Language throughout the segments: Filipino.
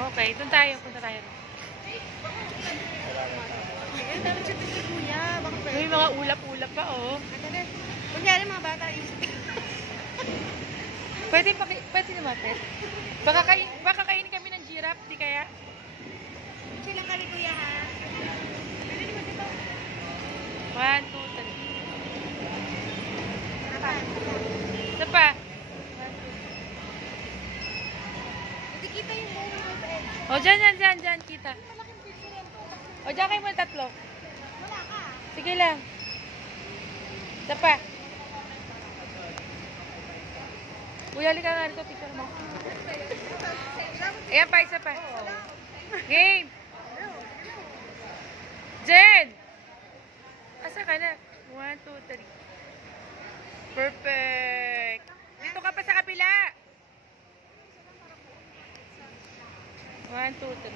Okay, doon tayo. Punta tayo. May mga ulap-ulap pa, oh. Kunyari mga bata isip. Pwede naman, Pet. Baka kainin kami ng giraffe, di kaya? Silang kami kuya ha. 1, 2, 3. Isa pa. Hindi kita yung moment mo pa. O, dyan, kita. O, dyan kayo muna tatlo. Wala ka. Sige lang. Isa pa. Kuya, halika nga rito, picture mo. Ayan pa, isa pa. Game! Jen! Asa ka na? 1, 2, 3. Perfect! Dito ka pa sa kapila! 1, 2, 3.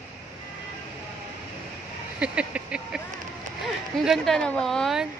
Ang ganda naman.